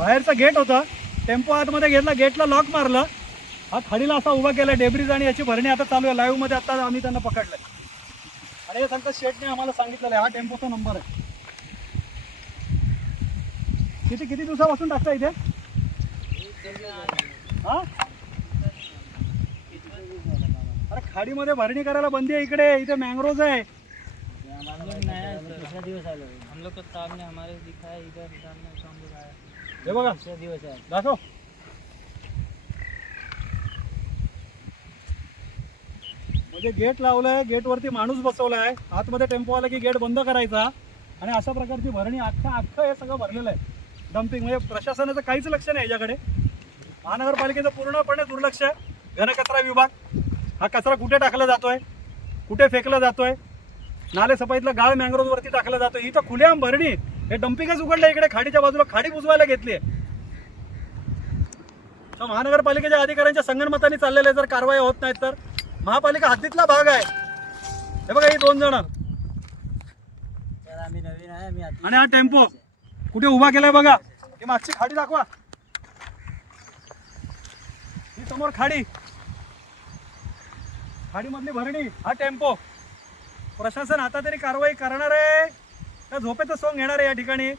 बाहेरचा गेट होता, टेम्पो आतमध्ये घेतला, गेटला लॉक मारलं, हा खाडीला असा उभा केला डेब्रिज आणि याची भरणी आता चालू आहे. लाईव्ह मध्ये आता आम्ही त्यांना पकडलंय आणि हे सांगतात शेटने आम्हाला सांगितलेलं आहे हा टेम्पोचा नंबर आहे. किती किती दिवसापासून टाकता इथे? हा अरे खाडीमध्ये भरणी करायला बंदी आहे इकडे, इथे मँग्रोव्ह आहे. हम लोग नया दूसरा दिवस आए हम लोग को साहब ने हमारे दिखाया इधर डालने तो हम लोग आए. हे बघा दूसरा दिवस आहे. दाखव. म्हणजे गेट लावलंय, गेट वरती माणूस बसवलाय, आतमध्ये टेम्पो आला की गेट बंद करायचा आणि अशा प्रकारची भरणी अख्खं हे सगळं भरलेलं आहे. डम्पिंग म्हणजे प्रशासनाचं काहीच लक्ष नाही याच्याकडे. महानगरपालिकेचं पूर्णपणे दुर्लक्ष आहे. घनकचरा विभाग हा कचरा कुठे टाकला जातोय, कुठे फेकला जातोय, नाले सफाईतला गाळ मँग्रोव्ह वरती टाकला जातोय. इथं खुलेआम भरणी, हे डम्पिंगच उघडलं इकडे खाडीच्या बाजूला, खाडी बुजवायला घेतली आहे. महानगरपालिकेच्या अधिकाऱ्यांच्या संगनमताने चाललेलं आहे. जर कारवाई होत नाहीत तर महापालिका हद्दीतला भाग आहे. हे बघा ही 2 जण तर आम्ही नवीन आहे. आम्ही आणि हा टेम्पो कुठे उभा केलाय बघा. ही मागची खाडी दाखवा, ही समोर खाडी, खाडी मधली भरणी, हा टेम्पो. प्रशासन आता तरी कारवाई करणार आहे का झोपेचं सोंग घेणार आहे या ठिकाणी?